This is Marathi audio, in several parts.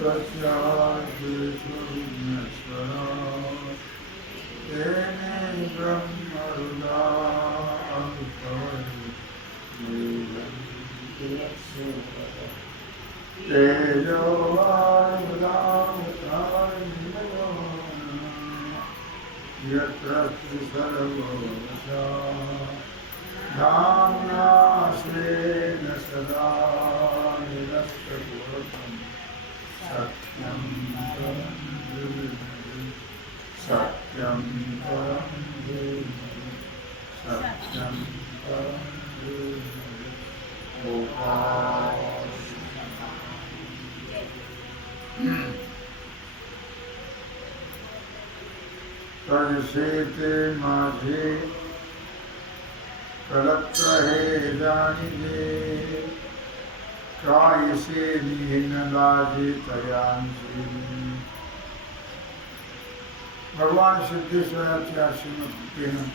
तस्याश्रीस्वरूपमेश्वरा तेने ब्रह्मरुदा यत्र सर्ववशा धाम्ना स्वेन सदा निरस्तकुहकं सत्यं परं धीमहि सत्यं परं धीमहि सत्यं परं धीमहि तैसे ते माझे कलत्र हे जाणिजे कायसे निहीन लाजे तयांची। भगवान सिद्धेश्वराच्या श्रीमतीनं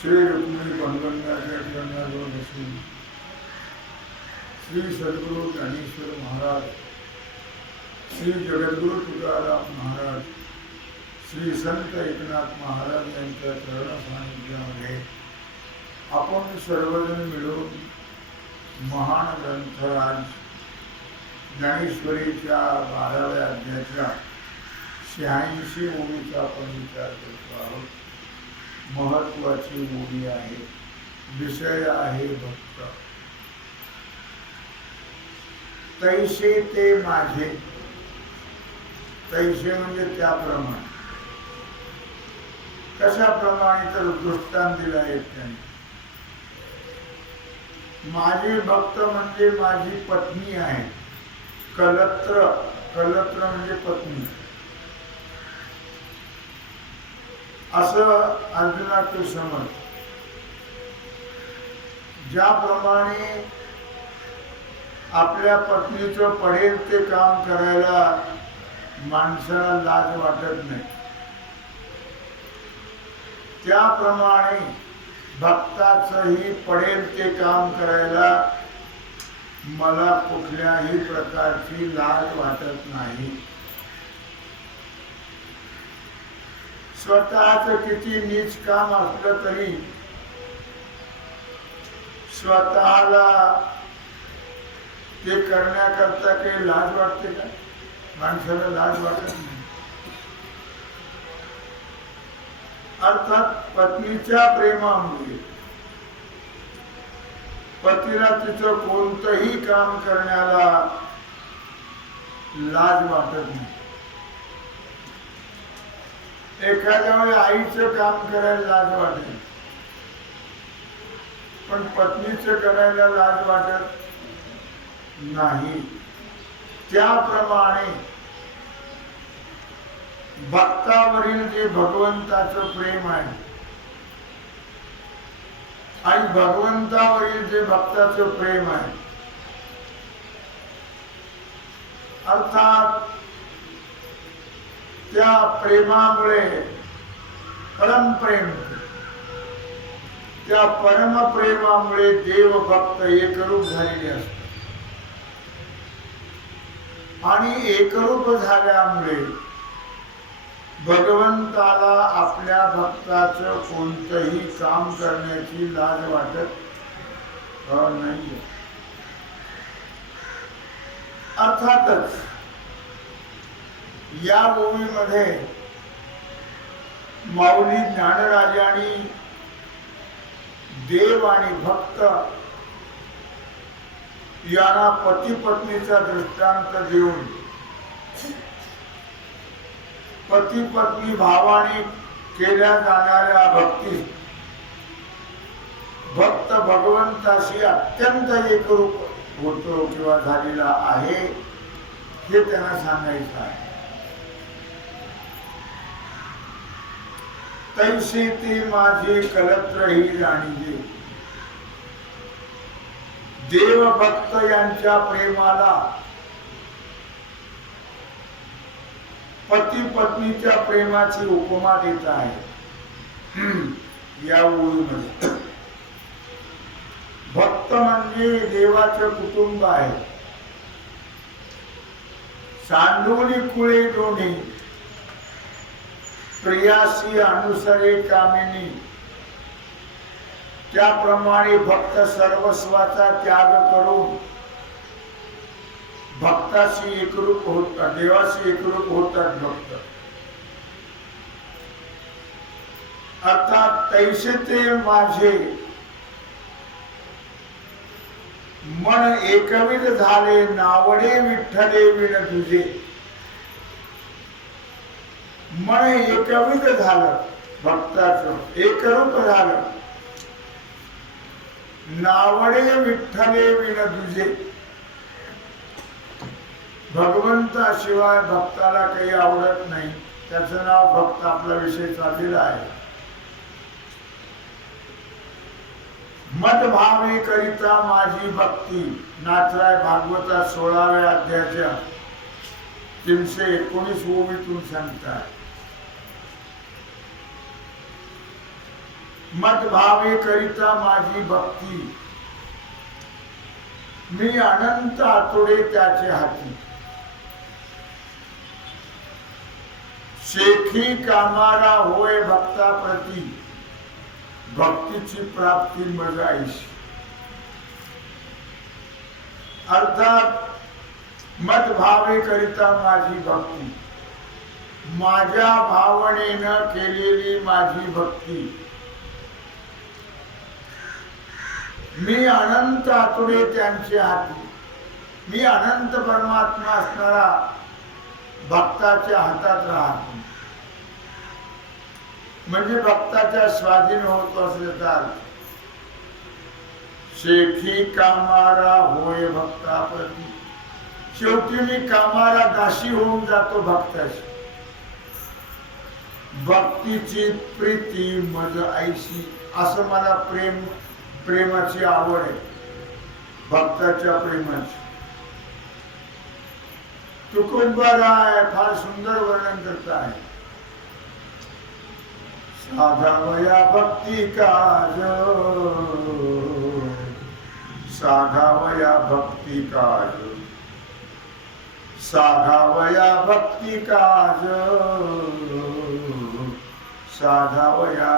श्री रुक्मिणी पांडुरंगाच्या चरणाजवळ बसून श्री सद्गुरु ज्ञानेश्वर महाराज, श्री जगद्गुरु तुकाराम महाराज, श्री संत एकनाथ महाराज यांच्या चरण सानिध्यामध्ये आपण सर्वजण मिळून महान ग्रंथराज ज्ञानेश्वरीच्या 12व्या अध्यायाच्या 86 ओळीचा आपण विचार करतो आहोत। महत्वाची ओळी आहे, विषय आहे भक्त। तैसे ते माझे, तैसे म्हणजे त्याप्रमाणे। कशाप्रमाणे तर दृष्टांत दिला आहे त्यांनी। माझे भक्त म्हणजे माझी पत्नी आहे। कलत्र, कलत्र म्हणजे पत्नी असं अर्जुना तू समज। ज्याप्रमाणे आपल्या पत्नीचं पडेल ते काम करायला माणसाला लाज वाटत नाही, त्याप्रमाणे भक्ताचंही पडेल ते काम करायला मला कुठल्याही प्रकारची लाज वाटत नाही। स्वतःच किती नीच काम असलं तरी स्वतःला ते करण्याकरता काही लाज वाटते का? माणसाला लाज वाटत नाही। अर्थात पत्नीच्या प्रेमामुळे पतीला तिचं कोणतंही काम करण्याला लाज वाटत नाही। एखाद्या वेळी आईचं काम करायला लाज वाटेल, पण पत्नीचं करायला लाज वाटत नाही। त्याप्रमाणे भक्तावरील जे भगवंताचं प्रेम आहे आणि भगवंतावरील जे भक्ताचं प्रेम आहे, अर्थात त्या प्रेमामुळे परमप्रेम, त्या परमप्रेमामुळे देव भक्त एकरूप झालेले असतात आणि एकरूप झाल्यामुळे भगवंताला आपल्या भक्ताचं कोणतंही काम करण्याची लाज वाटत नाही। अर्थातच या ओळीमध्ये माऊली ज्ञानराजांनी देव आणि भक्त यांना पती पत्नीचा दृष्टांत देऊन पती पत्नी भावाने केल्या जाणाऱ्या भक्ती भक्त भगवंताशी अत्यंत एकरूप होतो किंवा झालेला आहे हे त्यांना सांगायचं आहे। तैसे ते माझे कलत्र ही जाणीजे। देव भक्त यांच्या प्रेमाला पती पत्नीच्या प्रेमाची उपमा देत आहे या ओळीमध्ये। भक्त म्हणजे देवाचे कुटुंब आहे सांडूनी कुळे दोन्ही प्रियासी अनुसरे कामिनी, त्याप्रमाणे भक्त सर्वस्वाचा त्याग करून भक्ताशी एकरूप होतात, देवाशी एकरूप होतात भक्त. अर्थात तैसे ते माझे मन एकविध झाले, नावडे विठ्ठले विण तुझे. मन एकविध झालं, भक्ताचं एकरूप झालं. नावडे विठ्ठले विण तुझे. भगवंताशिवाय भक्ताला काही आवडत नाही. त्याचं नाव भक्त आपला विषय चाललेला आहे. मत भावे करिता माझी भक्ती. नाथराय भागवता 16व्या अध्यायाच्या 319 ओवीतून सांगतात. मत भावे करिता माझी भक्ती, मी अनंत आतुडे त्याचे हाती. शेखी कामारा होय भक्ता प्रती, भक्तीची प्राप्ती मज ऐशी. अर्थात मत भावे करिता माझी भक्ती, माझ्या भावनेनं केलेली माझी भक्ती. मी अनंत आतुडे त्यांचे हाती. मी अनंत परमात्मा असणारा भक्ताच्या हातात राहतो. म्हणजे भक्ताच्या स्वाधीन होत असल्याचा. शेखी कामारा होय भक्ताप्रती, शेवटी मी कामारा दासी होऊन जातो भक्ताशी. भक्तीची प्रीती मज ऐशी, असं मला प्रेमाची आवड आहे, भक्ताच्या प्रेमाची. तुकोबाराय फार सुंदर वर्णन करत आहे. साधावया भक्ती काज, साधावया भक्ती काज, साधावया भक्ती काज, साधावया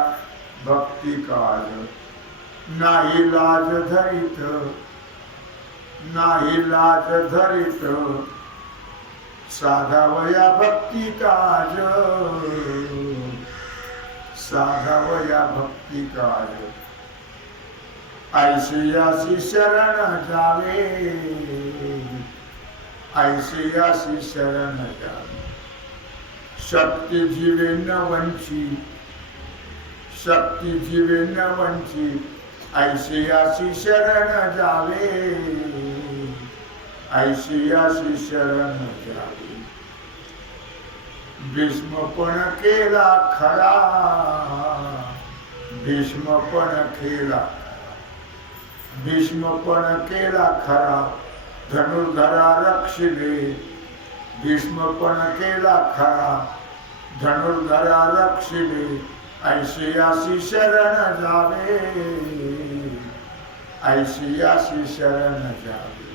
भक्ती काज. नाही लाज धरित, नाही लाज धरित, साधावया भक्ती काज, साधावया भक्ती काज. ऐसियासी शरण जावे, ऐसियासी शरण जावे. शक्ती जीवे न वंची, शक्ती जीवे न वंची, ऐसियासी शरण जावे, ऐसियासी शरण जावे. भीष्मपण केला खरा, भीष्मपण केला, भीष्मपण केला खरा, धनुर्धरा रक्षिले. भीष्मपण केला खरा, धनुर्धरा रक्षिले. ऐसियासी शरण जावे, ऐसियासी शरण जावे,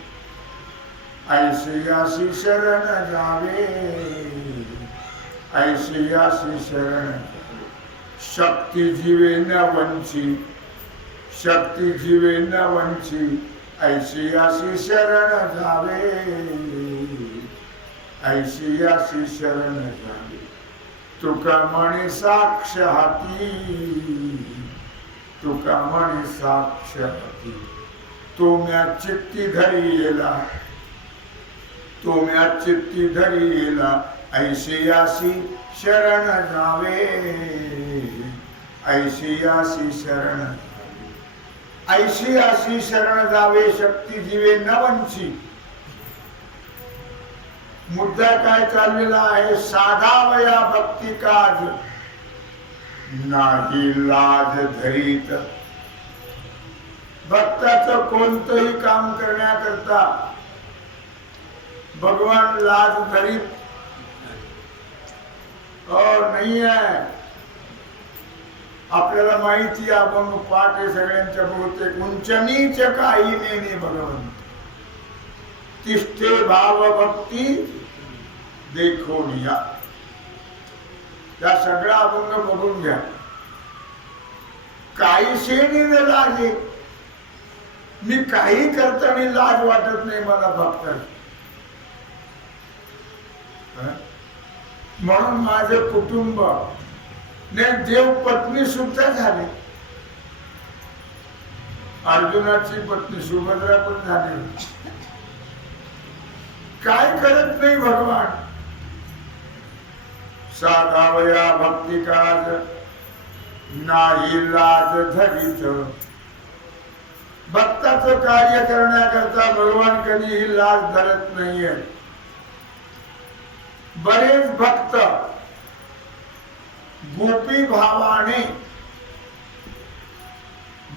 ऐसियासी शरण जावे, ऐसियासी शरण जावे. शक्ती जीवे न वंची, शक्ती जीवे न वंची, ऐसियासी शरण जावे, ऐसियासी शरण जावे. तुका म्हणे साक्ष हाती, तुका म्हणे साक्ष हाती. तो म्या चित्ती धरी येला, तो म्या चित्ती धरी येला. ऐसियासी शरण जावे, ऐसियासी शरण जावे, ऐसियासी शरण जावे. शक्ती जीवे न वंची. मुद्दा काय चाललेला आहे? साधावया भक्ती काज, नाही लाज धरीत. भक्ताचं कोणतंही काम करण्याकरता भगवान लाज धरीत नाही आहे. आपल्याला माहिती, आपण पाठ आहे सगळ्यांच्या बहुतेक. उंच नीच काही नेणे भगवंत, तिष्ठे भाव भक्ती देखून या. त्या सगळा अभंग बघून घ्या. काही शेणी न लाजे, मी काही करताना लाज वाटत नाही मला भक्त. म्हणून माझे कुटुंब ने देव पत्नी सुद्धा झाली. अर्जुनाची पत्नी सुभद्रा पण झाली. काय करत नाही भगवान. साधावया भक्ती काज नाही लाज धरीत. भक्ताचं कार्य करण्याकरता भगवान कधीही लाज धरत नाहीये. बरेच भक्त गोपी भावाने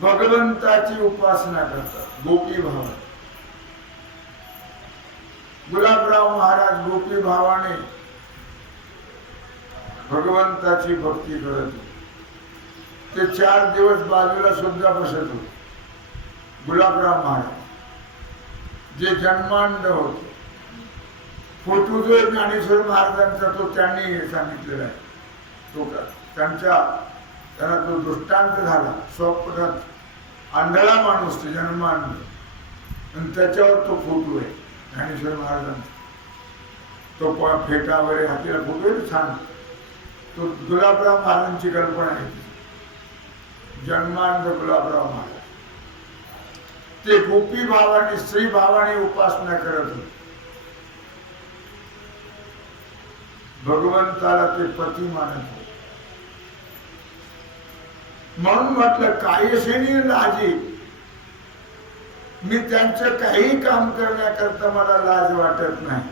भगवंताची उपासना करतात. गोपी भावाने गुलाबराव महाराज गोपी भावाने भगवंताची भक्ती करत होते. ते 4 दिवस बाजूला सुद्धा बसत होते. गुलाबराव महाराज जे जन्मांध होते. फोटो जो ज्ञानेश्वर महाराजांचा तो त्यांनी सांगितलेला आहे. तो त्यांना तो दृष्टांत झाला. स्वप्नात आंधळा माणूस ते जन्मांध आणि त्याच्यावर तो फोटो आहे ज्ञानेश्वर महाराजांचा. तो फेटा वगैरे हातीला फोटो आहे छान. तो गुलाबराव महाराजांची कल्पना आहे. जन्मांध गुलाबराव महाराज ते गोपी भावाने स्त्री भावाने उपासना करत होते. भगवंताला ते पती मानत होते. म्हणून म्हटलं कायशेनी लाजी, मी त्यांचं काही काम करण्याकरता मला लाज वाटत नाही.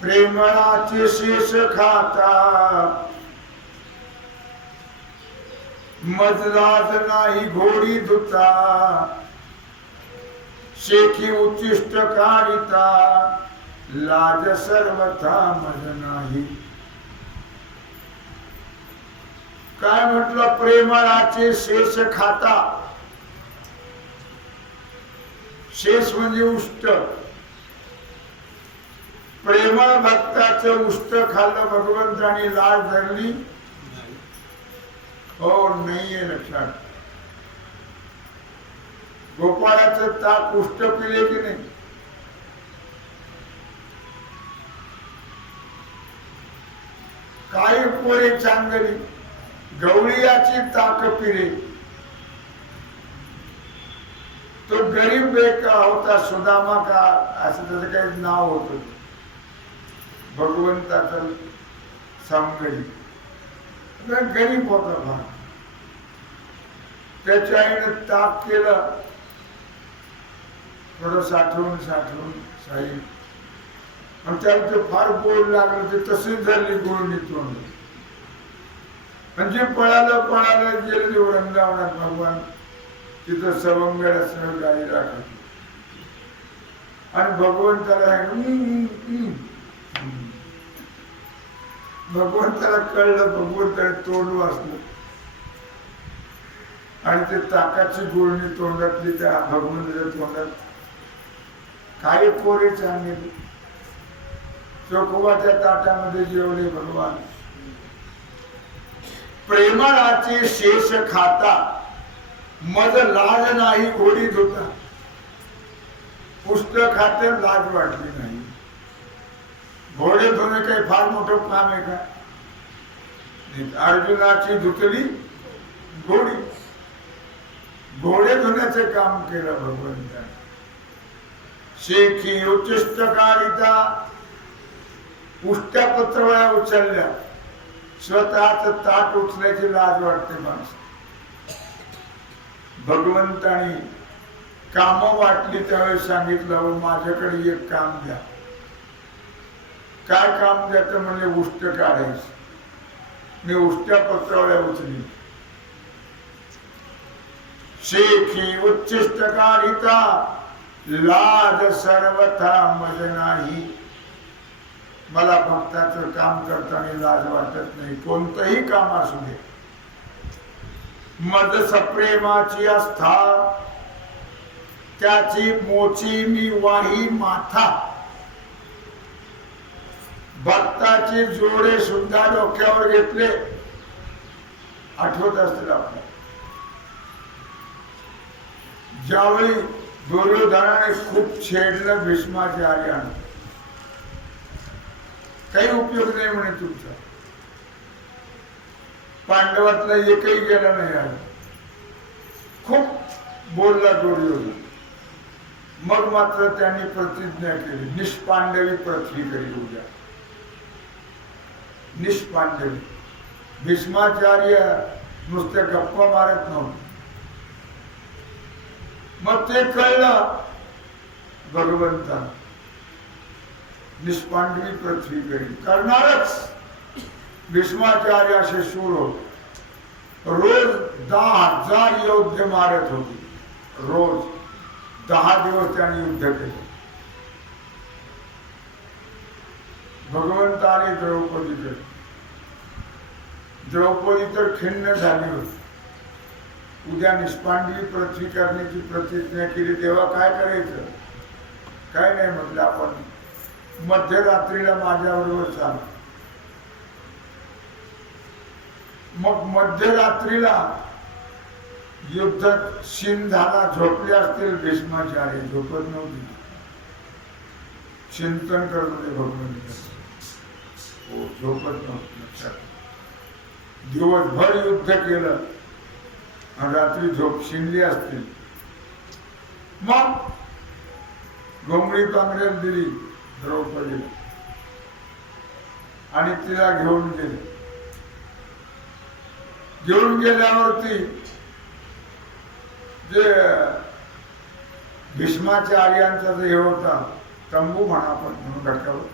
प्रेमळाचे शेष खाता मज लाज नाही घोडी धुता. शेखी उच्चिष्ट कारिता लाज सर्वथा मज नाही. काय म्हटलं? प्रेमळाचे शेष खाता. शेष म्हणजे उष्ट. प्रेमळ भक्ताचं उष्ट खाल्लं भगवंताने लाज धरली हो नाहीये लक्षात. गोपाळाचं ताक उष्ट पिले की नाही? काही पोरे चांगली गवळीयाची ताक पिले. तो गरीब एक होता सुदामा का असं त्याचं काही नाव होतं. भगवंताचं समगडी गरीब होता फार. त्याच्या आईने ताक केलं थोडं साठवून साई आणि त्याला ते फार गोड लागलं. ते तसेच झाली गुळणी तोंड. म्हणजे पळालं गेले वृंदावनात. भगवान तिथं सवंगड असं गाई राखत आणि भगवंताला भगवंताला कळलं. भगवंताने तोंड वाचलं आणि ते ताकाची गुळणी तोंडातली त्या भगवंताच्या तोंडात. काही पोरे चांगले चोखोबाच्या ताटामध्ये जेवले भगवान. प्रेमळाचे शेष खाता मज लाज नाही घोडी धुता. पुस्तक खाते लाज वाटली नाही. घोडे धुणे काही फार मोठं काम आहे का? अर्जुनाची धुतली घोडी. घोडे धुण्याचे काम केलं भगवंताने. शेखी उच्चिष्ट कारिता उष्ट्या पत्रवळ्या उचलल्या. स्वतःच ताट उचलायची लाज वाटते माणसं. भगवंतानी काम वाटली त्यावेळेस सांगितलं माझ्याकडे एक काम द्या. काय काम द्यायचं म्हणजे उष्ट काढायचं. मी उष्ट्या पत्रावळ्या उचली. शेखी उच्चिष्ट कारिता लाज सर्वथा मज नाही. मला भक्ताचं काम करताना लाज वाटत नाही. कोणतंही काम असू दे. मज सप्रेमाची आस्था त्याची मोची मी वाही माथा. भक्ताचे जोडे सुद्धा डोक्यावर घेतले. आठवत असतील आपल्याला ज्यावेळी दुर्योधनाने खूप छेडलं भीष्माचार्यानं, काही उपयोग नाही म्हणे तुमचा, पांडवातला एकही गेला नाही आहे. खूप बोलला दुर्योधन. मग मात्र त्यांनी प्रतिज्ञा केली, निष्पांडवी पृथ्वी करी उद्या. निष्पांडवी. भीष्माचार्य नुसत्या गप्पा मारत नव्हते. मग ते कळलं भगवंता, निष्पांडवी पृथ्वी करी करणारच. भीष्माचार्य असे शूर होते. रोज 10,000 योद्ध मारत होते. रोज 10 दिवस त्यांनी युद्ध केले. भगवंताने द्रौपदीकडे, द्रौपदी तर खिन्न झाली होती. उद्या निष्पांडवी पृथ्वी करण्याची प्रतिज्ञा केली, तेव्हा काय करायचं? काय नाही म्हटलं, आपण मध्यरात्रीला माझ्याबरोबर चाल. मग मध्यरात्रीला युद्धात शिन झाला. झोपले असतील भीष्माचार्य, झोपत नव्हती, चिंतन करत होते भगवंत. हो, झोपत नव्हते. दिवसभर युद्ध केलं आणि रात्री झोप शिनली असतील. मग घोंगडी पांघरेल दिली द्रौपदीला आणि तिला घेऊन गेले. घेऊन गेल्यावरती जे भीष्माचार्यांचा जे हे होता तंबू म्हणा आपण म्हणून टाकावं,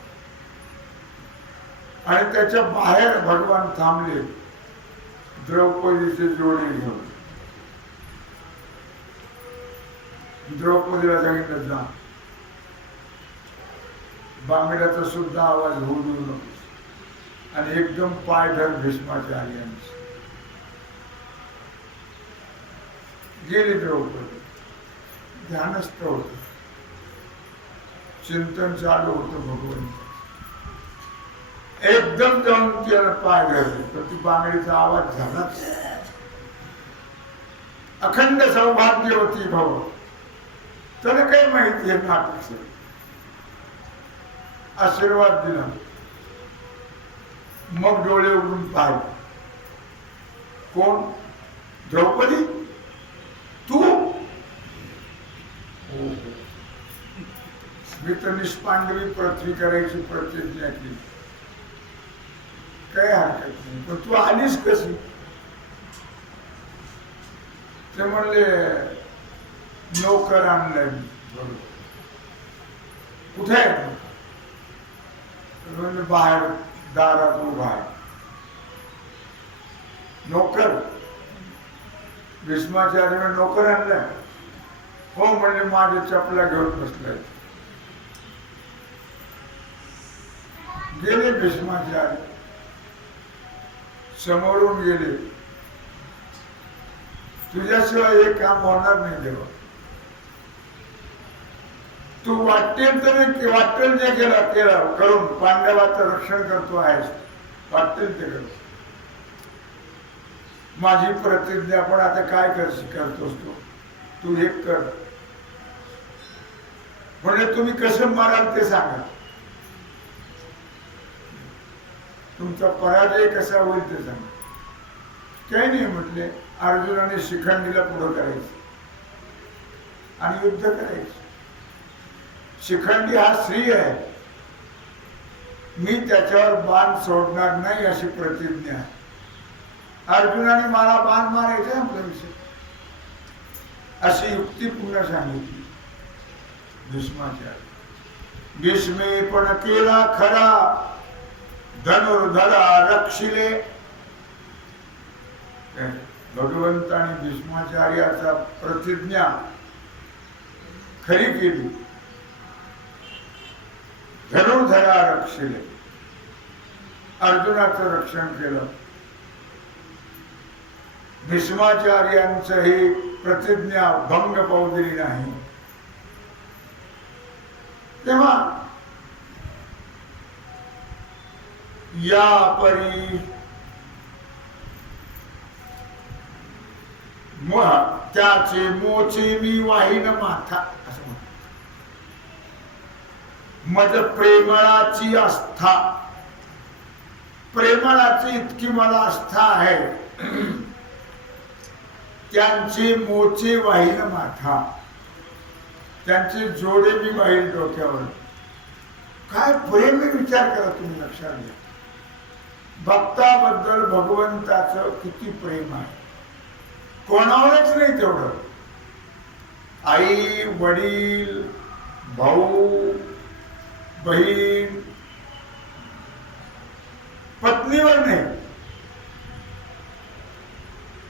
आणि त्याच्या बाहेर भगवान थांबले द्रौपदीचे जोडे घेऊन. द्रौपदीला सांगितलं, जा, बांगड्याचा सुद्धा आवाज होऊ देऊ नकोस. आणि एकदम पाय धर भीष्माचार्यांचे. गेली द्रौपदी. ध्यानस्थ होत, चिंतन चालू होतं भगवंत. एकदम जाऊन त्याला पाय धरले तर ती बांगडीचा आवाज झालाच. अखंड सौभाग्यवती भव. त्याला काही माहिती आहे नाटक. आशीर्वाद दिला. मग डोळे उघडून पाहिले. कोण? द्रौपदी, तू? मी तर निष्पांडवी पृथ्वी करायची प्रतिज्ञा केली, काही हरकत नाही, पण तू आलीस कशी? ते म्हणले, नोकर आणलाय. कुठे आहे? म्हणजे बाहेर दारात उभा आहे. नोकर? भीष्माचार्याने नोकर आणलाय? हो म्हणले, माझ्या चपला घेऊन बसलाय. गेले भीष्माचार्य, समोरून गेले. तुझ्याशिवाय हे काम होणार नाही देवा. तू वाटेल तर वाटेल जे केलं करून पांडवाचं रक्षण करतो आहेस, वाटेल ते कर. माझी प्रतिज्ञा, पण आता काय करतोस तू एक कर. म्हणजे तुम्ही कसं माराल ते सांगा, तुमचा पराजय कसा होईल ते सांगा. काही नाही म्हटले, अर्जुनाने शिखंडीला पुढं करायचं आणि युद्ध करायचं. शिखंडी हा श्री आहे, मी त्याच्यावर बाण सोडणार नाही अशी प्रतिज्ञा आहे. अर्जुनाने मला बाण मारायचं आपल्या विषयी अशी युक्ती पुन्हा सांगितली भीष्माचार्य. भीष्मे पण केला खरा, धनुर्धरा रक्षिले. भगवंताने भीष्माचार्याचा प्रतिज्ञा खरी केली. धनुर्धरा रक्षिले, अर्जुनाचं रक्षण केलं. भीष्माचार्यांचं ही प्रतिज्ञा भंग पावलेली नाही. तेव्हा या परी त्याचे मोचे मी वाहीन माथा असं मज प्रेमळाची आस्था, प्रेमळाची इतकी मला आस्था आहे, त्यांचे मोचे वाहीन माथा, त्यांचे जोडे मी वाहीन डोक्यावर. काय प्रेम आहे विचार करा तुम्ही, लक्षात घ्या. भक्ताबद्दल भगवंताचं किती प्रेम आहे, कोणावरच नाही तेवढं. आई वडील भाऊ बहीण पत्नीवर नाही,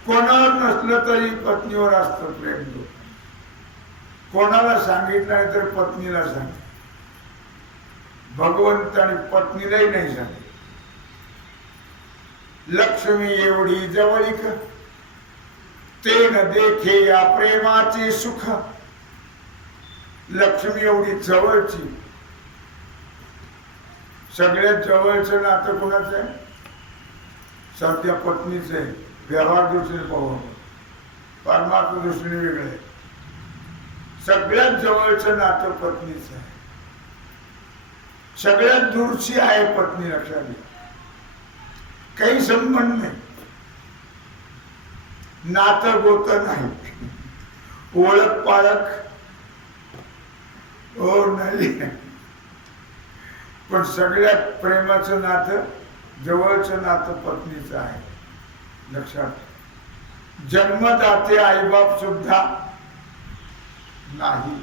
कोणावर नसलं तरी पत्नीवर असतं प्रेम. कोणाला सांगितलं नाही तर पत्नीला सांग. भगवंताने पत्नीलाही नाही सांगितलं. लक्ष्मी एवढी जवळीक ते न देखे या प्रेमाचे सुख. लक्ष्मी एवढी जवळची. सगळ्यात जवळचं नातं कोणाचं आहे? सध्या पत्नीचं आहे. व्यवहार दृष्टीने पाहू, परमात्मा दृष्टीने वेगळं आहे. सगळ्यात जवळचं नातं पत्नीचं आहे. सगळ्यात दूरची आहे पत्नी, लक्षात घ्या. काही संबंध नाही, नातं गोत नाही, ओळख पाळख हो नाही, पण सगळ्यात प्रेमाचं नातं, जवळचं नातं पत्नीचं आहे. लक्षात. जन्मदाते आईबाप सुद्धा नाही,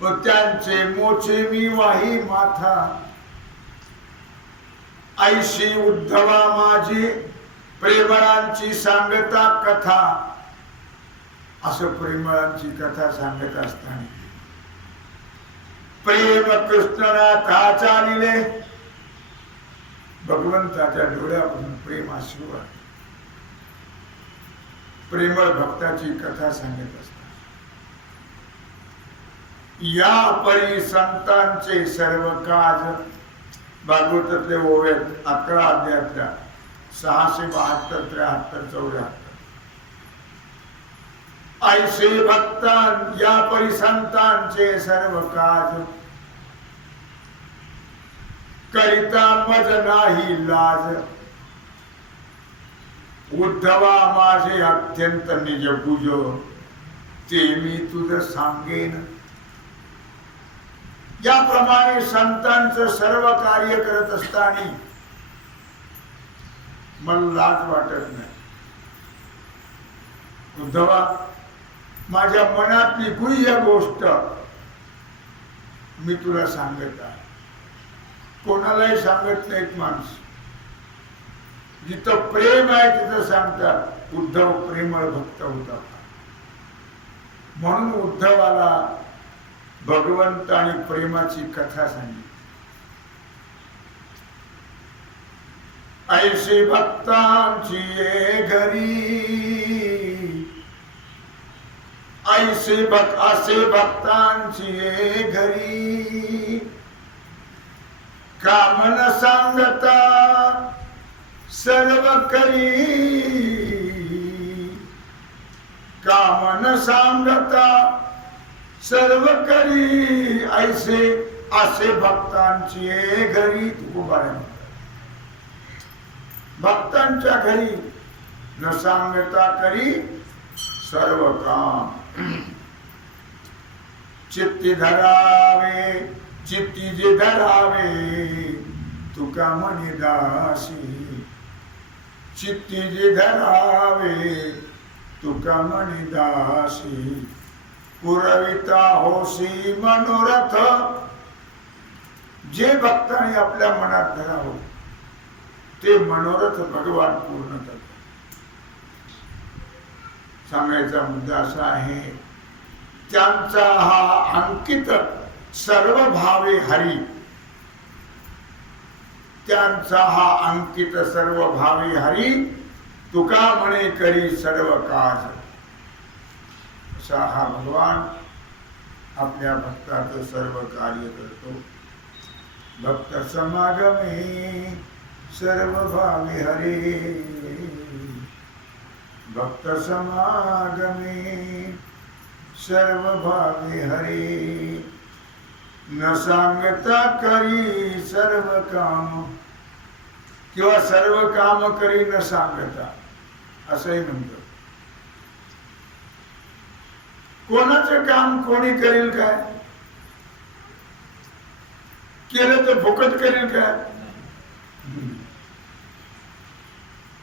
व त्यांचे मोचे मी वाही माथा. ऐशी उद्धवा माझी प्रेमळांची सांगता कथा. असं प्रेमळांची कथा सांगत असताना प्रेम कृष्णनाथाचा लिले, भगवंताच्या डोळ्यापासून प्रेम अश्रू आहे. प्रेमळ भक्ताची कथा सांगत असतात. या परी संतांचे सर्व काज. भागवतातले ओव्यात 11 अध्यायातल्या 672, 73, 74. ऐसे भक्तां या परी संतांचे सर्व काज. करिता मज नाही लाज. उद्धवा माझे अत्यंत निज पूज, ते मी तुझ सांगेन. याप्रमाणे संतांचं सर्व कार्य करत असताना मला लाज वाटत नाही. उद्धवा, माझ्या मनातली गुह्य गोष्ट मी तुला सांगत आहे. कोणालाही सांगत नाहीत माणसं. जिथं प्रेम आहे तिथं सांगतात. उद्धव प्रेमळ भक्त होता, म्हणून उद्धवाला भगवंत आणि प्रेमाची कथा सांगितली. ऐसे भक्तांची ये घरी, असे भक्तांची ये घरी. कामन सांगता सर्व करी. कामन सांगता सर्व करी. ऐसे असे भक्तांची ये घरी. तुकोबाराने भक्तांच्या घरी न सांगता करी सर्व काम. चित्ती धरावे, चित्ती जे धरावे, तुका म्हणे दासी. चित्ती जे धरावे, तुका म्हणे दासी. पुरविता होसी मनोरथ. जे भक्तांनी आपल्या मनात धरावं ते मनोरथ भगवान पूर्ण करतात. सांगायचा मुद्दा असा आहे, त्यांचा हा अंकित सर्व भावे हरी. त्यांचा हा अंकित सर्व भावे हरी. तुका म्हणे करी सर्व काज. असा हा भगवान आपल्या भक्ताचं सर्व कार्य करतो. भक्त समागमे सर्व भावी हरे, भक्त समागमे सर्व भावी हरे, न सांगता करी सर्व काम, किंवा सर्व काम करी न सांगता, असंही म्हणतो. कोणाचं काम कोणी करेल काय? केलं तर फुकट करेल काय?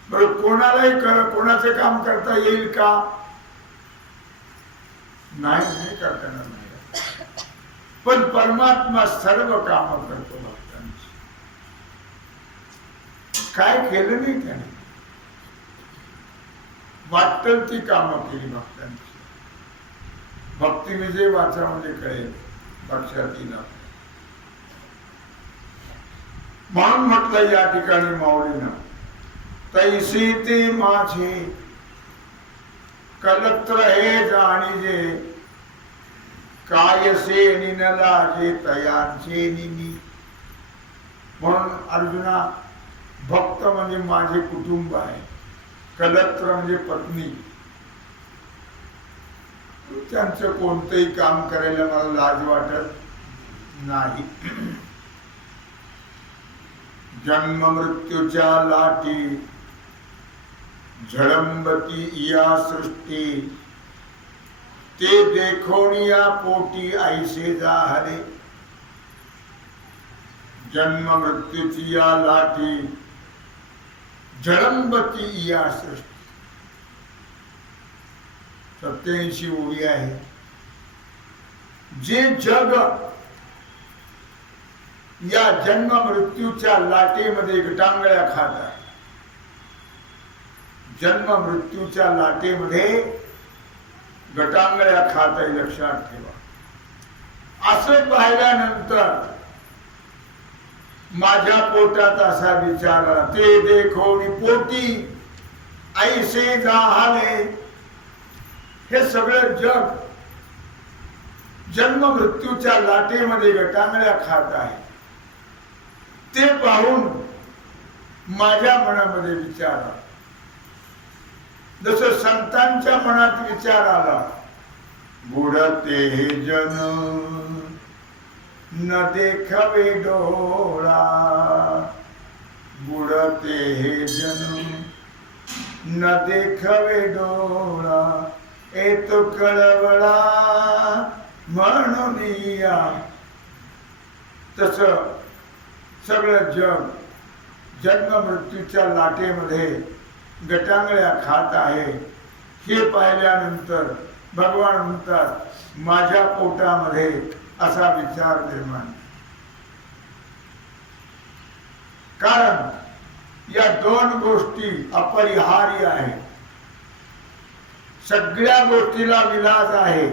बरं, कोणालाही कोणाचं काम करता येईल का? नाही करता येणार नाही. पण परमात्मा सर्व काम करतो भक्तांची. काय केलं नाही त्याने, वाटतं ती कामं केली भक्तांची. भक्ती विजय वाचामध्ये कळेल, लक्षात येईल. म्हणून म्हटलं या ठिकाणी माऊलीनं, तैसी ते माझे कलत्र हे जाणीजे, कायसे निनलाजे तयांचे निमी. म्हणून अर्जुना, भक्त म्हणजे माझे कुटुंब आहे, कलत्र म्हणजे पत्नी. त्यांचं कोणतंही काम करायला मला लाज वाटत नाही. जन्म मृत्यूच्या लाटी झळंबती या सृष्टी, ते देखोनिया पोटी ऐसे जाहले. जन्म मृत्यूची या लाटी झळंबती या सृष्टी. 87 ओळी आहे. जे जग या जन्म मृत्यूच्या लाटेमध्ये गटांगळ्या खात आहे, जन्म मृत्यूच्या लाटेमध्ये गटांगळ्या खात आहे, लक्षात ठेवा. असं पाहिल्यानंतर माझ्या पोटात असा विचार आला, ते देखोनी पोटी ऐसे जाहले. हे सगळं जग जन्म मृत्यूच्या लाटेमध्ये गटांगळ्या खात आहे. ते पाहून माझ्या मनामध्ये विचार आला. जसं संतांच्या मनात विचार आला, बुडते हे जन न देखवे डोळा, बुडते हे जन न देखवे डोळा, येतो कळवळा म्हणून या. तसं सगळं जग जन्म मृत्यूच्या लाटेमध्ये गटांगळ्या खात आहे. हे पाहिल्यानंतर भगवान म्हणतात, माझ्या पोटामध्ये असा विचार निर्माण. कारण या दोन गोष्टी अपरिहार्य आहेत. सगळ्या गोष्टीला विलाज आहे,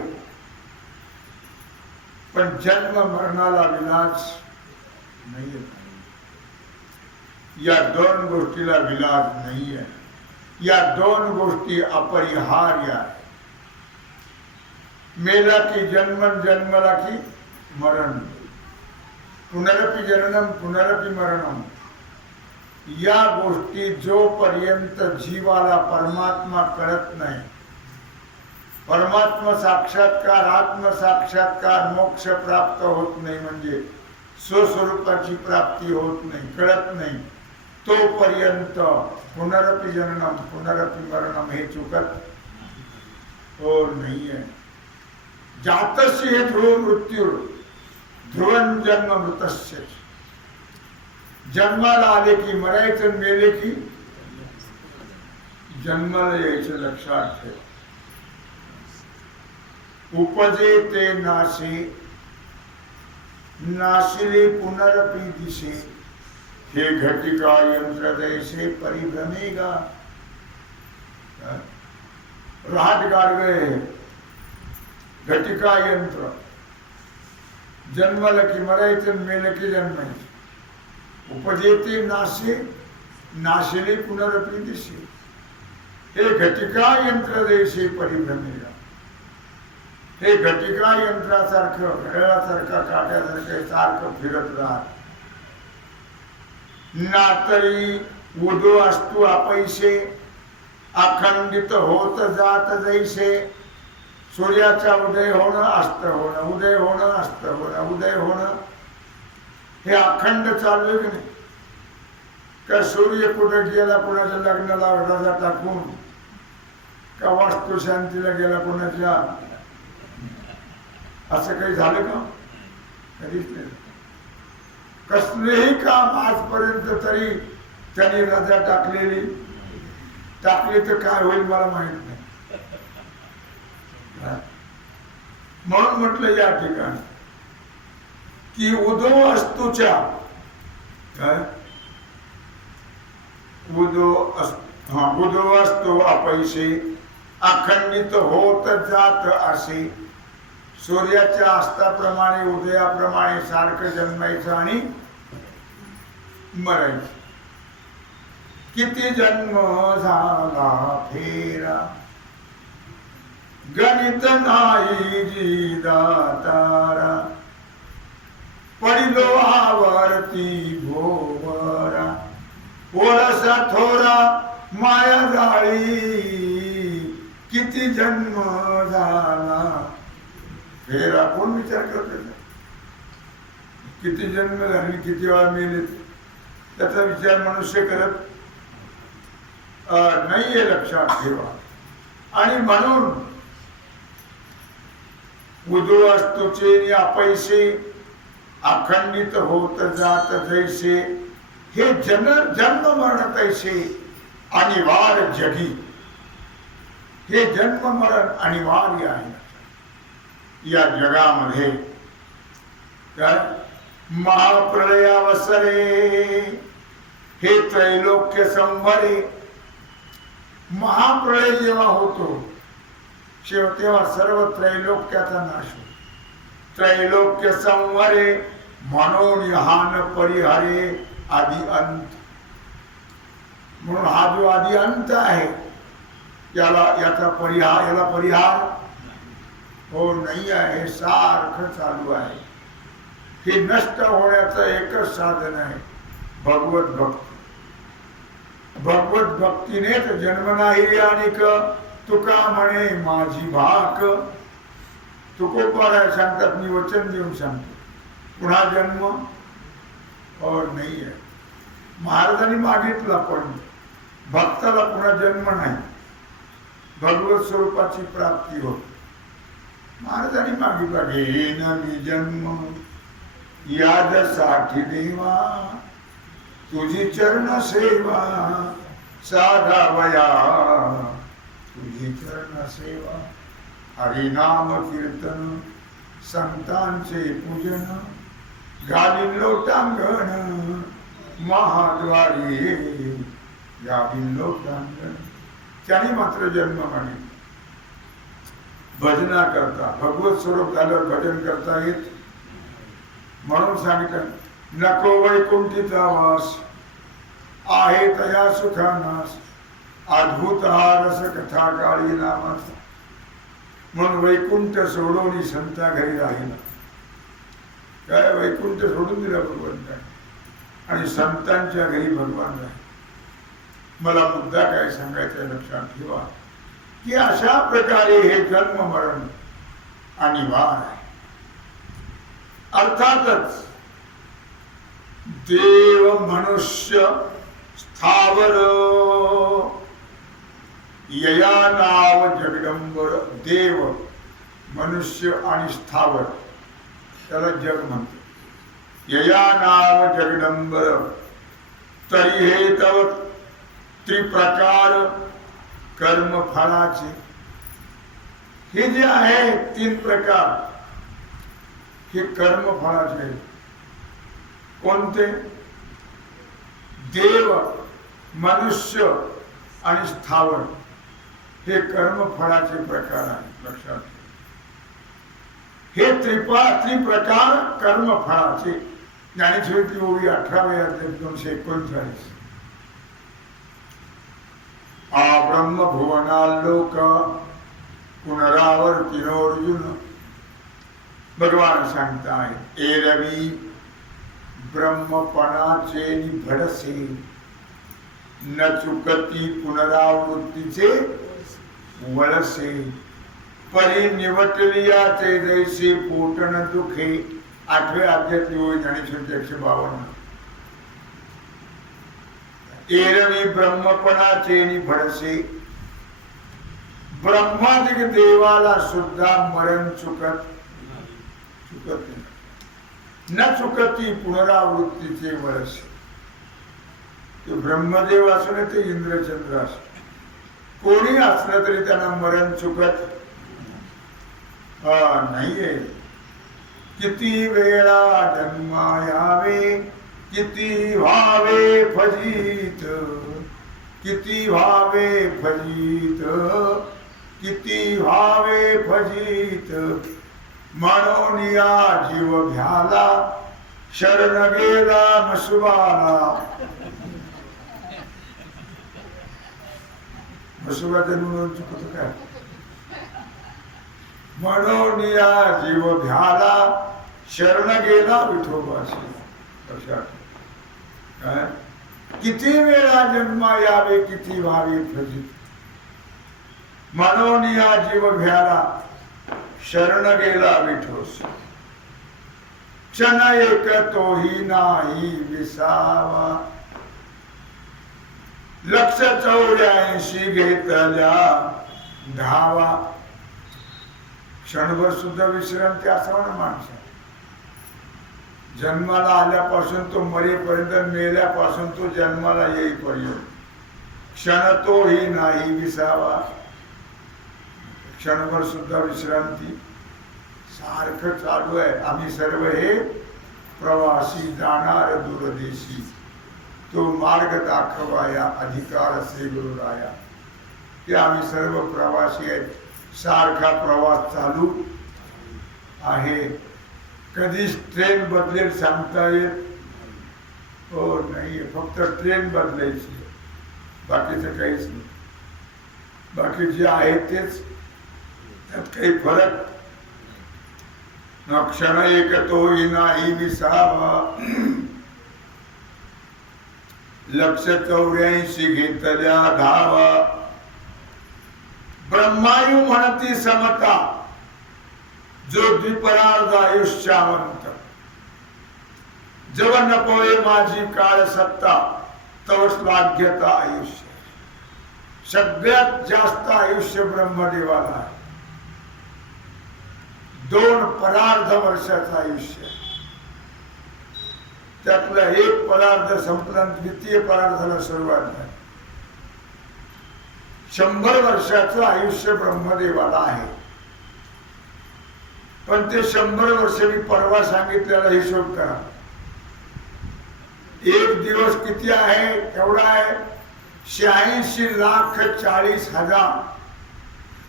पण जन्म मरणाला विलाज नाही. या दोन गोष्टीला विलाज नाही आहे. या दोन गोष्टी अपरिहार्य आहे. मेला की जन्म, जन्मला की मरण. पुनरपि जननम पुनरपि मरणम. या गोष्टी जोपर्यंत जीवाला परमात्मा कळत नाही, परमात्मा साक्षात्कार, आत्मसाक्षात्कार, मोक्ष प्राप्त होत नाही, म्हणजे स्वस्वरूपाची प्राप्ती होत नाही, कळत नाही, तोपर्यंत पुनरपि जननम पुनरपि मरणम हे चुकत हो नाहीये. जातस्य हे ध्रुव मृत्यू, ध्रुवन जन्म मृतस्य. जन्माला आले की मरायचं, मेले की जन्माला यायचं, लक्षात ठेवा. उपजे ते नाशे, नाशिले पुनरपि दिशे, हे घटिका यंत्र जैसे परिभ्रमेगा. राहत गाडगे घटिका यंत्र, जन्माला की मरायचं, मेलं की जन्मायचं. उपजेते नाशे, नाशिले पुनरपि दिशे, हे घटिका यंत्र जैसे परिभ्रमेगा. हे घटिका यंत्रासारखं, घड्याळासारखं, काट्यासारखं सारखं फिरत राहत. नातरी उदो असतो अपैसे अखंडित होत जात जैसे सूर्याचा उदय होणं अस्त होणं उदय होणं अस्त होणं उदय होणं हे अखंड चालू आहे की नाही का सूर्य कुठे गेला कुणाच्या लग्नाला रजा टाकून का वास्तू शांतीला गेला कुणाच्या असं काही झालं का कधीच नाही कसलेही काम आजपर्यंत तरी त्यांनी रजा टाकली तर काय होईल मला माहित नाही म्हणून म्हटलं या ठिकाणी की उदो वस्तूच्या काय उदो वस्तू अपैसे अखंडित होत जात असे सूर्याच्या अस्ताप्रमाणे उदयाप्रमाणे सारखं जन्मायचं आणि मरायचं किती जन्म झाला फेरा गणित नाही जी दातारा पडिलो आवर्ती भोवरा ओळसा थोरा माया जाळी किती जन्म झाला फेरा कोण विचार करतो किती जन्म झाले किती वेळा मेले त्याचा विचार मनुष्य करत नाहीये लक्षात ठेवा आणि म्हणून उदो असतोचे अपैसे अखंडित होत जात जैसे हे जन्म मरण तैसे अनिवार्य जगी हे जन्म मरण अनिवार्य आहे या जगामध्ये तर महाप्रलयावसरे हे त्रैलोक्य संवरे महाप्रलय जेव्हा होतो तेव्हा सर्व त्रैलोक्याचा नाश होतो त्रैलोक्य संवरे म्हणून हान परिहारे आदि अंत म्हणून हा जो आदि अंत आहे याचा परिहार हो नाही आहे सारखं चालू आहे हे नष्ट होण्याचं एकच साधन आहे भगवत भक्ती भगवत भक्तीनेच जन्म नाही आणि तुका म्हणे माझी भाक तुकोबाराय सांगतात मी वचन देऊन सांगतो पुन्हा जन्म और नाही आहे महाराजांनी मागितला पण भक्ताला पुन्हा जन्म नाही भगवत स्वरूपाची प्राप्ती होते महाराजांनी मागितला घे नवी जन्म यादसाठी देवा तुझी चरण सेवा साधावया तुझी चरण सेवा हरिनाम कीर्तन संतांचे पूजन गाली लोटांगण महाद्वारी गाली लोटांगण त्यांनी मात्र जन्म मागितला भजना करता भगवत स्वरूप झाल्यावर भजन करता येत म्हणून सांगितलं नको वैकुंठीचा वास आहे तया सुखानास अद्भुत हा रस कथा काळी नामाचा म्हणून वैकुंठ सोडून संता घरी राहिला काय वैकुंठ सोडून दिला भगवंताने आणि संतांच्या घरी भगवान राहिले मला मुद्दा काय सांगायचा लक्षात ठेवा की अशा प्रकारे हे जन्म मरण अनिवार्य आहे अर्थातच देव मनुष्य स्थावर यया नाव जगदंबर देव मनुष्य आणि स्थावर त्याला जग म्हणतो यया नाव जगदंबर तरी हे तव त्रिप्रकार कर्म फळाचे हे जे आहे तीन प्रकार हे कर्म फळाचे कोणते देव मनुष्य आणि स्थावर हे कर्म फळाचे प्रकार आहेत लक्षात हे त्रिप्रकार कर्म फळाचे ज्ञानेश्वरी ओवी 18व्या अध्याय 239 ब्रह्म भुवनालोक पुनरावर्तिनोर्जुन भगवान सांगतायत एरवी ब्रह्मपणाचे निभडसे न चुकती पुनरावृत्तीचे वळसे परी निवटलियाचे जैसे पोटण दुखे 8वे अध्यायातली ओळ ज्ञानेश्वरीची 152 एरवी ब्रह्मपणाचे निभडसे ब्रह्मादिक देवाला सुद्धा मरण चुकत नाही न चुकती पुनरावृत्तीचे वळसे ते ब्रह्मदेव असो ना ते इंद्रचंद्र असो कोणी असलं तरी त्यांना मरण चुकत नाहीये किती वेळा जन्मा यावे किती व्हावे फजित किती व्हावे फजित किती व्हावे फजित म्हणून या जीव भ्याला शरण गेला मसुबाला मसुबाचं म्हणून चुकत काय म्हणून या जीव भ्याला शरण गेला विठोबाशी काय किती वेळा जन्मा यावे किती व्हावे फजित म्हणून या जीव भ्याला शरण गेला विठोस क्षण एक तोही नाही विसावा लक्ष 84 घेतल्या धावा क्षणभर सुद्धा विश्रांती असावा ना माणसा जन्माला आल्यापासून तो मरेपर्यंत मेल्यापासून तो जन्माला येईपर्यंत क्षण तोही नाही विसावा क्षणभर सुद्धा विश्रांती सारखं चालू आहे आम्ही सर्व हे प्रवासी जाणार दूरदेशी तो मार्ग दाखवाया अधिकार असे गुरुराया ते आम्ही सर्व प्रवासी आहेत सारखा प्रवास चालू आहे कधीच ट्रेन बदलेल सांगता येत हो नाही फक्त ट्रेन बदलायची बाकीचं काहीच नाही बाकी जे आहे तेच त्यात काही फरक न क्षण एक तोही नाही विसावा लक्ष 84 घेतल्या धावा ब्रह्मायू म्हणती समता जो द्विपरार्ध आयुष्यावंत जव नपोळे माझी काळ सत्ता तव श्लाघ्यता आयुष्य सगळ्यात जास्त आयुष्य ब्रह्मदेवाला आहे 2 परार्ध वर्षाचं आयुष्य त्यातला 1 परार्ध संपला द्वितीय परार्धाला सुरुवात झाली 100 वर्षाचं आयुष्य ब्रह्मदेवाला आहे पण ते 100 वर्ष मी परवा सांगितलेला हिशोब करा 1 दिवस किती आहे केवढा आहे 86,40,000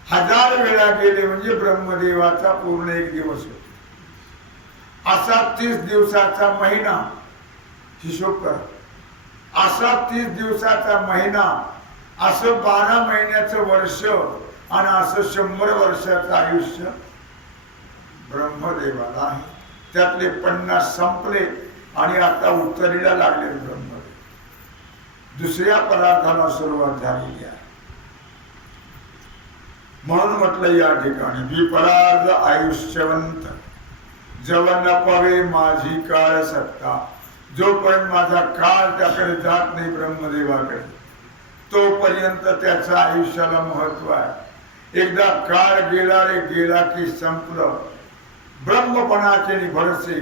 हजार वेळा गेले म्हणजे ब्रह्मदेवाचा पूर्ण 1 दिवस होतो असा 30 दिवसाचा महिना हिशोब करा असा 30 दिवसाचा महिना असं 12 महिन्याचं वर्ष आणि असं 100 वर्षाचं आयुष्य ब्रह्मदेवाला आहे त्यातले 50 संपले आणि आता उत्तरेला लागले ब्रह्मदेव दुसऱ्या परार्थाला सुरुवात झालेली आहे म्हणून म्हटलं या ठिकाणी द्विपरार्ध आयुष्यवंत जवन पवे माझी काळ सत्ता जोपर्यंत माझा काळ त्याकडे जात नाही ब्रह्मदेवाकडे तोपर्यंत त्याच्या आयुष्याला महत्व आहे एकदा काळ गेला रे गेला की संपलं ब्रह्मपणाचे निभरसे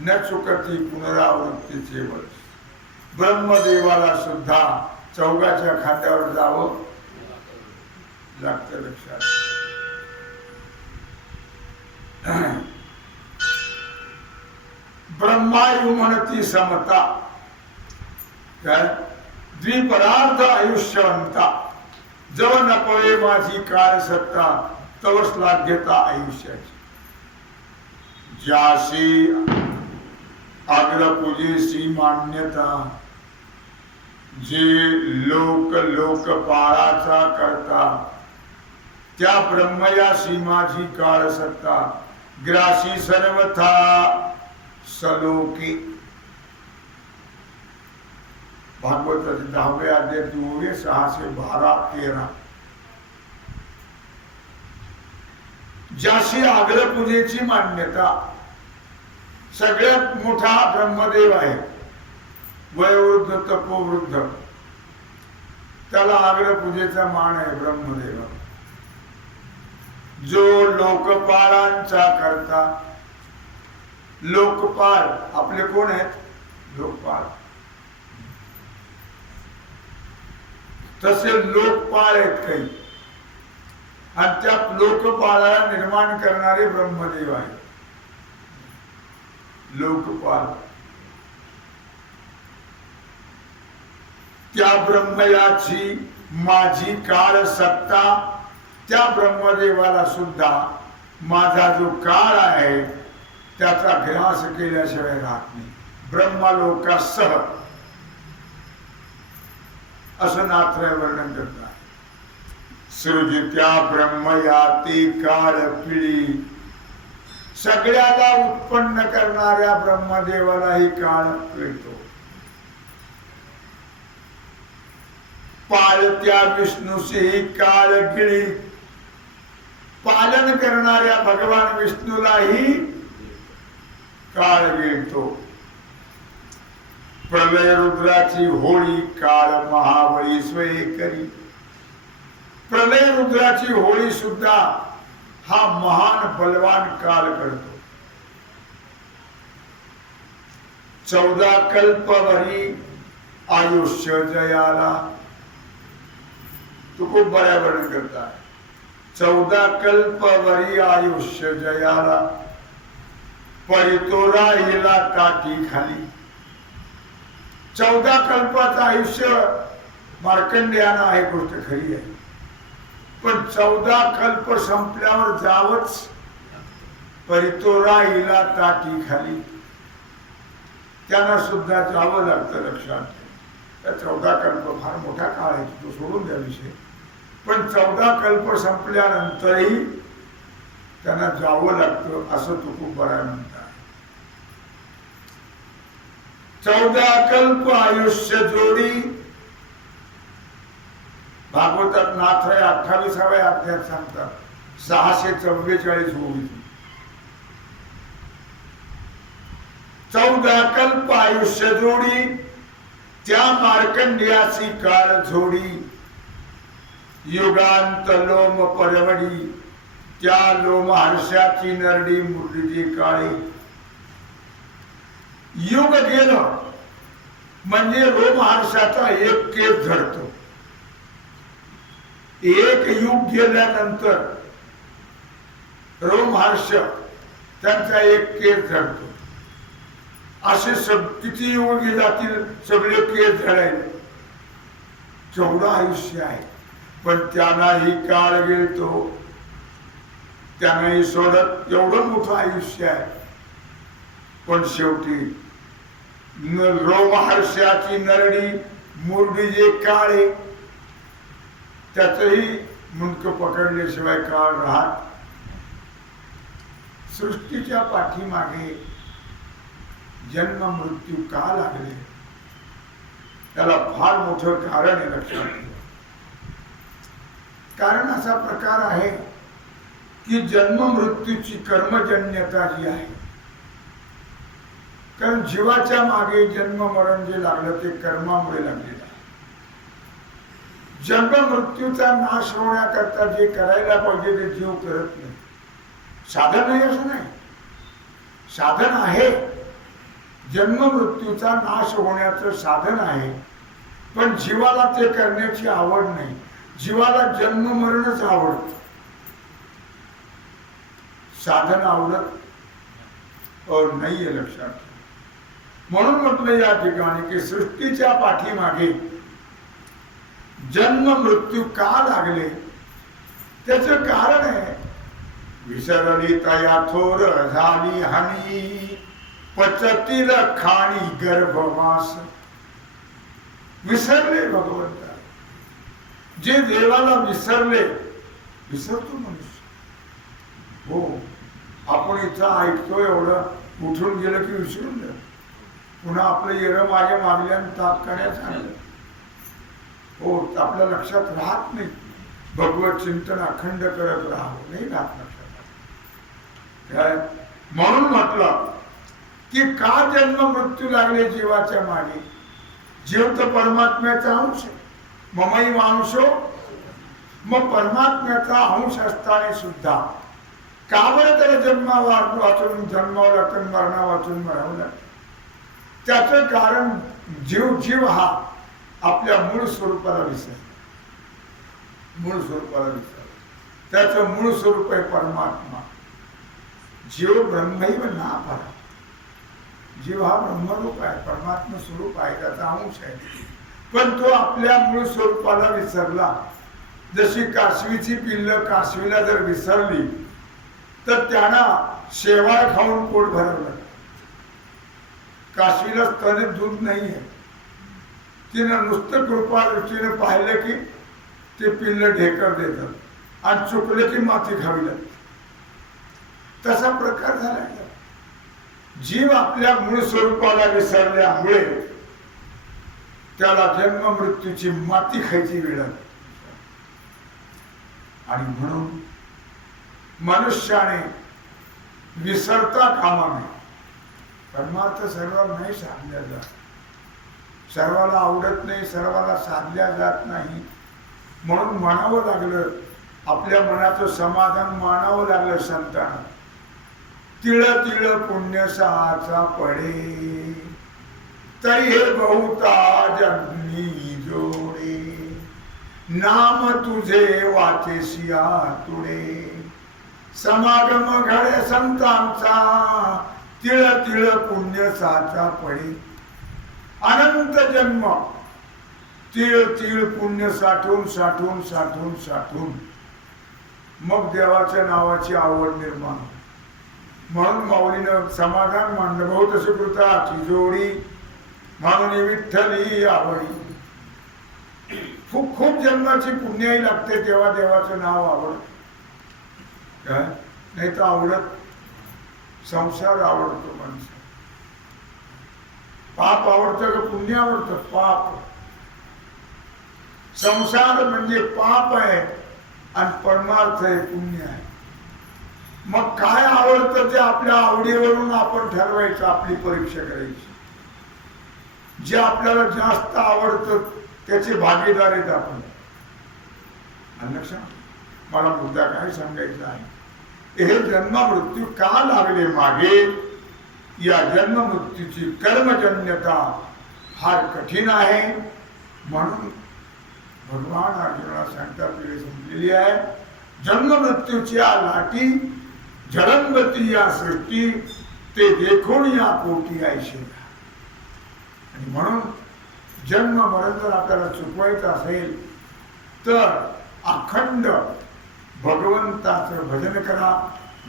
न चुकती पुनरावृत्तीचे वर्ष ब्रह्मदेवाला सुद्धा चौघाच्या खात्यावर जावं लागतं लक्षात ब्रह्मायू म्हणती समता काय द्विपरार्ध आयुष्यवंता जव नपवे माझी काळ सत्ता तव श्लाघ्यता आयुष्याची ज्याशी अग्रपूजेशी मान्यता जे लोकपाळाचा करता त्या ब्रह्मयाशी माझी काळ सत्ता ग्रासी सर्वथा सलोके भागवताचे 10वे अध्याय 612-13. ज्याशी आग्रपूजेची मान्यता, सगळ्यात मोठा ब्रह्मदेव आहे, वयोवृद्ध तपोवृद्ध, त्याला आग्रपूजेचा मान आहे ब्रह्मदेव. जो लोकपालांचा करता, लोकपाल आपले कोण आहेत? लोकपाल. तसे लोकपाल आहेत काही, आणि त्या लोकपालाला निर्माण करणारे ब्रह्मदेव आहे. लोकपाल त्या ब्रह्मयाची माझी काळ सत्ता, त्या ब्रह्मदेवाला सुद्धा माझा जो काळ आहे त्याचा ग्रास केल्याशिवाय राहत नाही. ब्रह्मलोकासह असं नाथराय वर्णन करतात. सृजित्या ब्रह्मयाती काळ पिढी, सगळ्याला उत्पन्न करणाऱ्या ब्रह्मदेवालाही काळ पिळतो. पाळत्या विष्णूशी काळ गिळी, पालन करणाऱ्या भगवान विष्णूलाही काळ गिळतो. प्रलय रुद्राची होळी काळ महाबळी स्वये करी, प्रलय रुद्राची होळी सुद्धा हा महान बलवान काल करतो. 14 कल्पवरी आयुष्य जयाला, तो खूप बऱ्या वर्णन करतात. 14 कल्पवरी आयुष्य जयाला, परितो राहिला टाटी खाली. 14 कल्पाचं आयुष्य मार्कंडेयानं आहे, गोष्ट खरी आहे, पण 14 कल्प संपल्यावर जावंच, परितो राहिला टाटी खाली, त्यांना सुद्धा जावं लागतं. लक्षात ठेव, 14 कल्प फार मोठा काळ आहे, तो सोडून द्या विषय, पण 14 कल्प संपल्यानंतरही त्यांना जावं लागतं, असं तुकोबराय म्हणतात. 14 कल्प आयुष्य जोडी, भागवतात नाथराय 28व्या अध्यायात सांगतात. 644 ओळी. 14 कल्प आयुष्य जोडी, त्या मार्कंडेयाची काळ झोडी. युगांत लोम परवडी, त्या लोमहर्षाची नरडी मुरली काळी. युग गेलं म्हणजे रोमहर्षाचा एक केस झडतो. एक युग गेल्यानंतर रोमहर्ष त्यांचा एक केस झडतो. असे किती युग जातील, सगळे केस झडायले. 14 आयुष्य आहे, पण त्यांनाही काळ गेलतो, त्यांनाही सोडत. एवढं मोठं आयुष्य आहे, पण शेवटी रोमहर्षाची नरडी मुरडी जे काळे, त्याचही मुंडक पकडल्याशिवाय काळ राहत. सृष्टीच्या पाठीमागे जन्म मृत्यू का लागले, त्याला फार मोठं कारण आहे. लक्षात ठेवा, कारण असा प्रकार आहे की जन्म मृत्यूची कर्मजन्यता जी आहे, कारण जीवाच्या मागे जन्म मरण जे लागलं ते कर्मामुळे लागलेलं आहे. जन्म मृत्यूचा नाश होण्याकरता जे करायला पाहिजे ते जीव करत नाही. साधन नाही असं नाही, साधन आहे. जन्म मृत्यूचा नाश होण्याचं साधन आहे, पण जीवाला ते करण्याची आवड नाही. जीवाला जन्म मरणच आवडत, साधन आवडत नाहीये. लक्षात. म्हणून म्हटलं या ठिकाणी की सृष्टीच्या पाठीमागे जन्म मृत्यू का लागले, त्याचं कारण आहे विसरली तया थोर झाली हानी, पचतील खाणी गर्भवास. विसरले भगवंता, जे देवाला विसरले. विसरतो मनुष्य, हो. आपण इथं ऐकतो एवढं, उठून गेलं की विसरून जातो. पुन्हा आपलं येरं मागे मागल्यानं ताप करण्यात आलं हो आपल्या लक्षात राहत नाही. भगवत चिंतन अखंड करत राहावं नाही राहत लक्षात. काय म्हणून म्हटलं की का जन्म मृत्यू लागले जीवाच्या मागे. जीव तर परमात्म्याचा अंश ममई मांशो. मग परमात्म्याचा अंश असताना सुद्धा का बरं त्याला जन्मा वाचून जन्मावं लागतं मरणा वाचून मरावं लागतं. त्याचं कारण जीव हा आपल्या मूळ स्वरूपाला विसर. मूळ स्वरूपाला विसर. त्याचं मूळ स्वरूप आहे परमात्मा. जीव ब्रह्मैव नापरा. जीव हा ब्रह्मरूप आहे परमात्मा स्वरूप आहे त्याचा अंश आहे. पण तो आपल्या मूळ स्वरूपाला विसरला. जशी कासवीची पिल्ल कासवीला जर विसरली तर त्यांना शेवाळ खाऊन पोट भरवलं. कासवीला स्तनित दूध नाहीये. तिनं नुसतं कृपा दृष्टीने पाहिलं की ते पिल्ल ढेकर देतात आणि चुकलं की माती खावी लागते. तसा प्रकार झाला. जीव आपल्या मूळ स्वरूपाला विसरल्यामुळे त्याला जन्म मृत्यूची माती खायची वेळ आली. आणि म्हणून मनुष्याने विसरता कामा नये. परमार्थ सर्वांना नाही साधल्या जात. सर्वाला आवडत नाही सर्वाला साधल्या जात नाही. म्हणून म्हणावं लागलं आपल्या मनाचं समाधान मानावं लागलं संतांना. तिळ तिळ पुण्य साचा पडे तरी हे बहुता जन्मी जोडे. नाम तुझे वाचेसिया तुडे. समागम घडे संतांचा तिळ तिळ पुण्य साचा पडे. अनंत जन्म तिळ तिळ पुण्य साठवून साठवून साठवून साठवून मग देवाच्या नावाची आवड निर्माण. म्हणून माऊलीनं समाधान मांडलं. बहुत सुकृताची जोडी म्हणून विठ्ठली आवडी. खूप खूप जन्माची पुण्याही लागते तेव्हा देवाचं नाव आवडत. काय नाही तर आवडत. संसार आवडतो माणसा. पाप आवडतं का पुण्य आवडतं. पाप. संसार म्हणजे पाप आहे आणि परमार्थ आहे पुण्य आहे. मग काय आवडतं ते आपल्या आवडीवरून आपण ठरवायचं. आपली परीक्षा करायची. जे आपल्याला जास्त आवडतं त्याचे भागीदार आहेत आपण. लक्षात मला मुद्दा काय सांगायचा आहे. हे जन्म मृत्यू का लागले मागे. या जन्म मृत्यूची कर्मजन्यता फार कठीण आहे. म्हणून भगवान अर्जुनाला सांगतात वेळ संपलेली आहे. जन्म मृत्यूच्या लाटी जलंगती या सृष्टी ते देखून या पोटी ऐशी. आणि म्हणून जन्म मरण जर आपल्याला चुकवायचं असेल तर अखंड भगवंताचं भजन करा.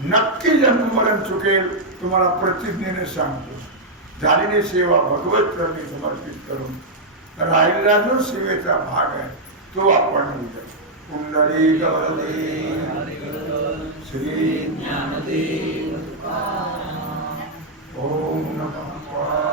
नक्की जन्म मरण चुकेल तुम्हाला प्रतिज्ञेने सांगतो. झालेली सेवा भगवत चरणी समर्पित करून राहिलेला जो सेवेचा भाग आहे तो आपण उद्या. कुंडली गवले श्री ज्ञानदेव ओम नमः